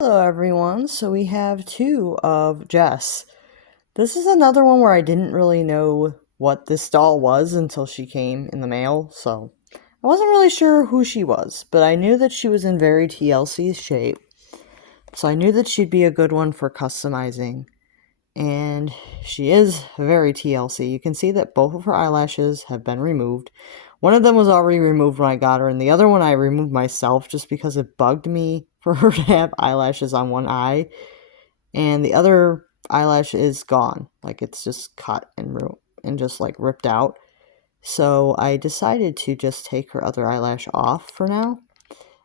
Hello everyone, so we have two of Jess. This is another one where I didn't really know what this doll was until she came in the mail, so I wasn't really sure who she was, but I knew that she was in very TLC shape, so I knew that she'd be a good one for customizing. And she is very TLC. You can see that both of her eyelashes have been removed. One of them was already removed when I got her, and the other one I removed myself just because it bugged me for her to have eyelashes on one eye. And the other eyelash is gone. Like, it's just cut and just like ripped out. So I decided to just take her other eyelash off for now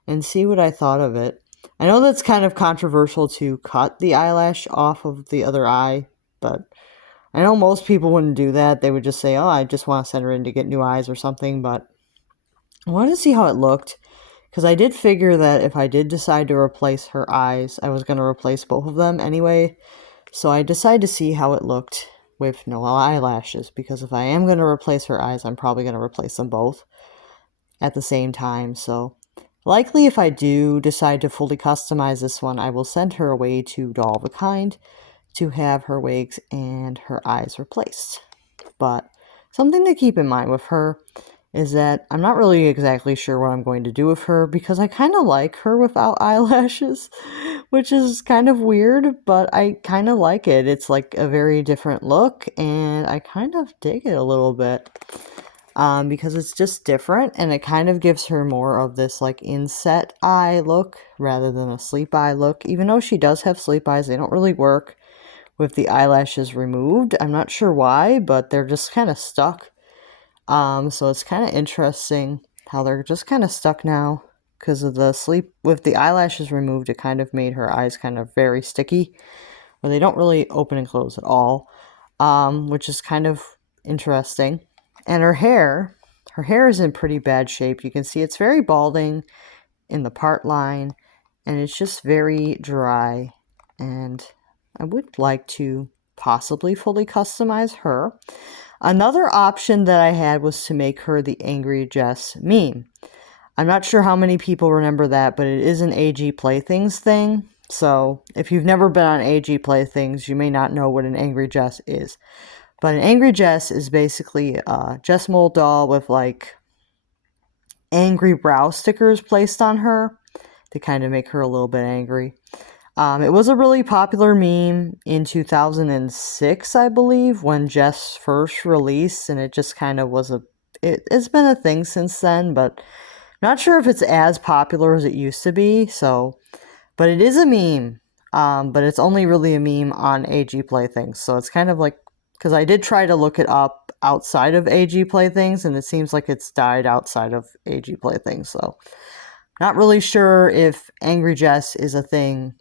and see what I thought of it. I know that's kind of controversial to cut the eyelash off of the other eye, but I know most people wouldn't do that. They would just say, oh, I just want to send her in to get new eyes or something, but I wanted to see how it looked, because I did figure that if I did decide to replace her eyes, I was going to replace both of them anyway, so I decided to see how it looked with no eyelashes, because if I am going to replace her eyes, I'm probably going to replace them both at the same time, so likely if I do decide to fully customize this one, I will send her away to Doll of a Kind to have her wigs and her eyes replaced. But something to keep in mind with her is that I'm not really exactly sure what I'm going to do with her, because I kind of like her without eyelashes, which is kind of weird, but I kind of like it. It's like a very different look, and I kind of dig it a little bit. Because it's just different, and it kind of gives her more of this like inset eye look rather than a sleep eye look. Even though she does have sleep eyes, they don't really work with the eyelashes removed. I'm not sure why, but they're just kind of stuck. So it's kind of interesting how they're just kind of stuck now because of the sleep. With the eyelashes removed, it kind of made her eyes kind of very sticky, where they don't really open and close at all, which is kind of interesting. And her hair is in pretty bad shape. You can see it's very balding in the part line, and it's just very dry, and I would like to possibly fully customize her. Another option that I had was to make her the Angry Jess meme. I'm not sure how many people remember that, but it is an AG Playthings thing. So if you've never been on AG Playthings, you may not know what an Angry Jess is. But an Angry Jess is basically a Jess mold doll with like angry brow stickers placed on her to kind of make her a little bit angry. It was a really popular meme in 2006, I believe, when Jess first released, and it just kind of was it's been a thing since then, but not sure if it's as popular as it used to be, so, but it is a meme, but it's only really a meme on AG Playthings, so it's kind of like, because I did try to look it up outside of AG Playthings, and it seems like it's died outside of AG Playthings, so not really sure if Angry Jess is a thing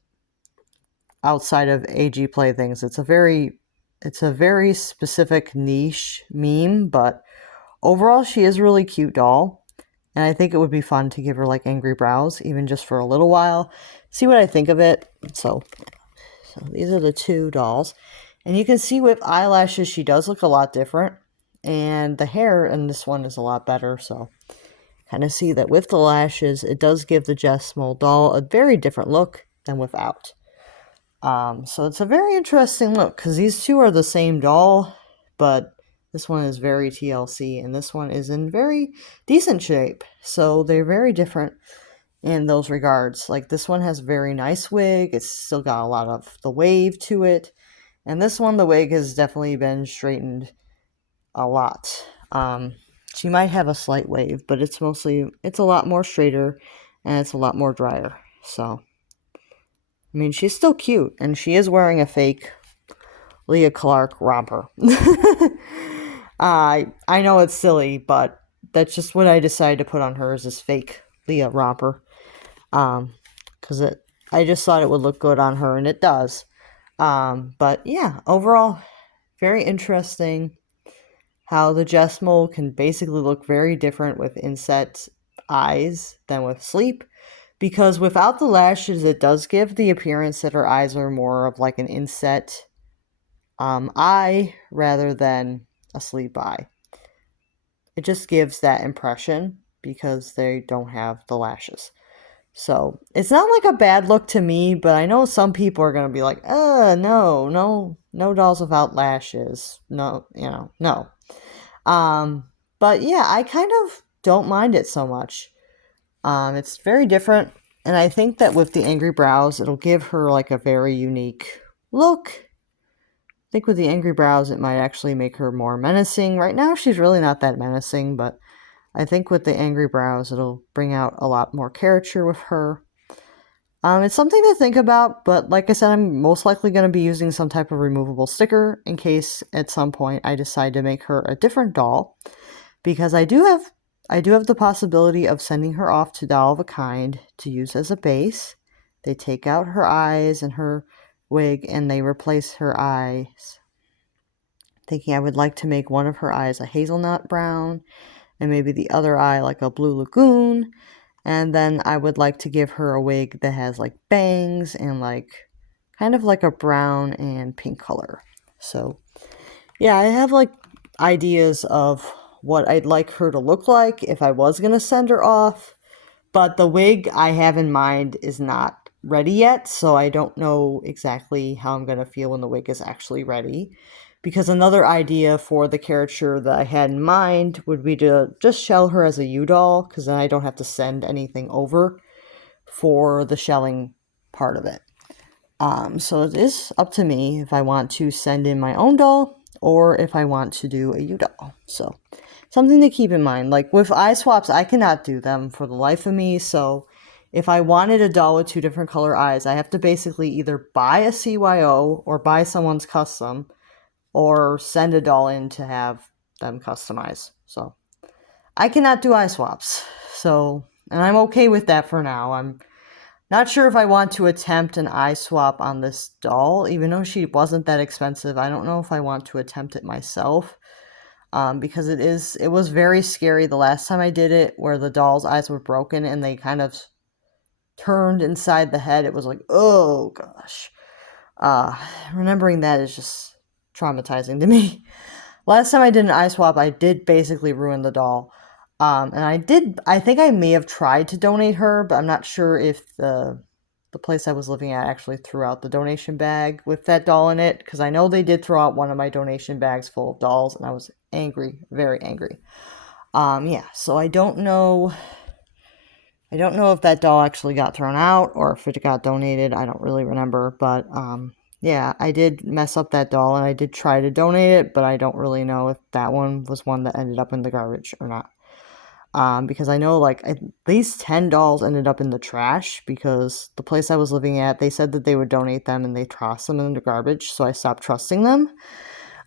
outside of AG Playthings. It's a very specific niche meme, but overall she is a really cute doll, and I think it would be fun to give her like angry brows, even just for a little while. See what I think of it. So these are the two dolls, and you can see with eyelashes she does look a lot different, and the hair in this one is a lot better. So kind of see that with the lashes, it does give the Jess Mold doll a very different look than without. So it's a very interesting look, because these two are the same doll, but this one is very TLC, and this one is in very decent shape. So they're very different in those regards. Like, this one has very nice wig. It's still got a lot of the wave to it. And this one, the wig has definitely been straightened a lot. She might have a slight wave, but it's a lot more straighter, and it's a lot more drier. So I mean, she's still cute, and she is wearing a fake Leah Clark romper. I know it's silly, but that's just what I decided to put on her, is this fake Leah romper. Because I just thought it would look good on her, and it does. But yeah, overall, very interesting how the Jess mold can basically look very different with inset eyes than with sleep. Because without the lashes, it does give the appearance that her eyes are more of like an inset eye rather than a sleep eye. It just gives that impression because they don't have the lashes. So it's not like a bad look to me, but I know some people are gonna be like, no dolls without lashes. No, no. Um, but yeah, I kind of don't mind it so much. It's very different, and I think that with the angry brows, it'll give her like a very unique look. I think with the angry brows, it might actually make her more menacing. Right now, she's really not that menacing, but I think with the angry brows, it'll bring out a lot more character with her. It's something to think about, but like I said, I'm most likely going to be using some type of removable sticker in case at some point I decide to make her a different doll, because I do have the possibility of sending her off to Doll of a Kind to use as a base. They take out her eyes and her wig and they replace her eyes. Thinking I would like to make one of her eyes a hazelnut brown and maybe the other eye like a blue lagoon. And then I would like to give her a wig that has like bangs and like kind of like a brown and pink color. So yeah, I have like ideas of what I'd like her to look like if I was going to send her off. But the wig I have in mind is not ready yet, so I don't know exactly how I'm going to feel when the wig is actually ready. Because another idea for the caricature that I had in mind would be to just shell her as a U-doll, because then I don't have to send anything over for the shelling part of it. So it is up to me if I want to send in my own doll or if I want to do a U-doll. So something to keep in mind. Like with eye swaps, I cannot do them for the life of me. So if I wanted a doll with 2 different color eyes, I have to basically either buy a CYO or buy someone's custom or send a doll in to have them customized. So I cannot do eye swaps. So, and I'm okay with that for now. I'm not sure if I want to attempt an eye swap on this doll, even though she wasn't that expensive. I don't know if I want to attempt it myself, because it was very scary the last time I did it, where the doll's eyes were broken and they kind of turned inside the head. It was like, oh gosh. Remembering that is just traumatizing to me. Last time I did an eye swap, I did basically ruin the doll. And I think I may have tried to donate her, but I'm not sure if the place I was living at actually threw out the donation bag with that doll in it, because I know they did throw out one of my donation bags full of dolls, and I was angry, very angry. Yeah, so I don't know if that doll actually got thrown out or if it got donated. I don't really remember, but yeah, I did mess up that doll and I did try to donate it, but I don't really know if that one was one that ended up in the garbage or not. Because I know like at least 10 dolls ended up in the trash because the place I was living at, they said that they would donate them and they tossed them in the garbage, so I stopped trusting them.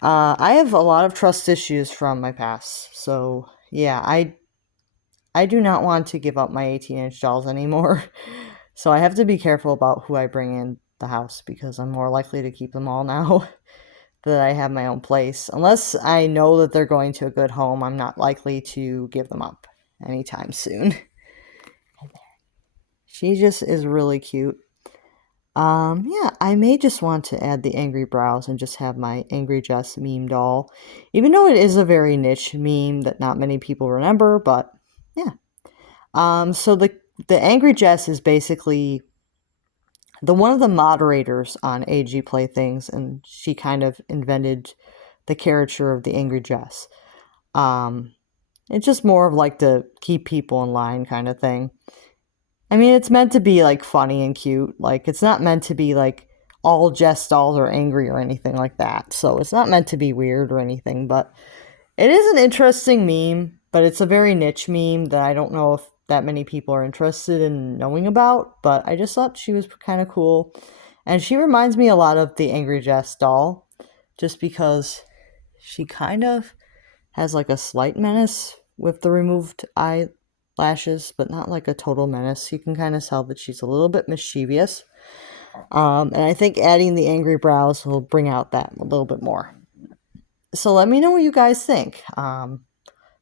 I have a lot of trust issues from my past, so yeah, I do not want to give up my 18-inch dolls anymore. So I have to be careful about who I bring in the house because I'm more likely to keep them all now that I have my own place. Unless I know that they're going to a good home, I'm not likely to give them up anytime soon. She just is really cute. Yeah, I may just want to add the angry brows and just have my Angry Jess meme doll. Even though it is a very niche meme that not many people remember, but yeah. So the Angry Jess is basically the one of the moderators on AG Playthings, and she kind of invented the caricature of the Angry Jess. It's just more of like to keep people in line kind of thing. I mean, it's meant to be like funny and cute. Like it's not meant to be like all Jess dolls are angry or anything like that. So it's not meant to be weird or anything, but it is an interesting meme, but it's a very niche meme that I don't know if that many people are interested in knowing about, but I just thought she was kind of cool. And she reminds me a lot of the Angry Jess doll, just because she kind of has like a slight menace with the removed eyelashes, but not like a total menace. You can kind of tell that she's a little bit mischievous. And I think adding the angry brows will bring out that a little bit more. So let me know what you guys think. Do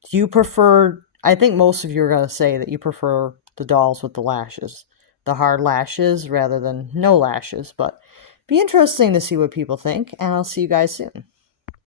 you prefer, I think most of you are going to say that you prefer the dolls with the lashes, the hard lashes rather than no lashes, but be interesting to see what people think, and I'll see you guys soon.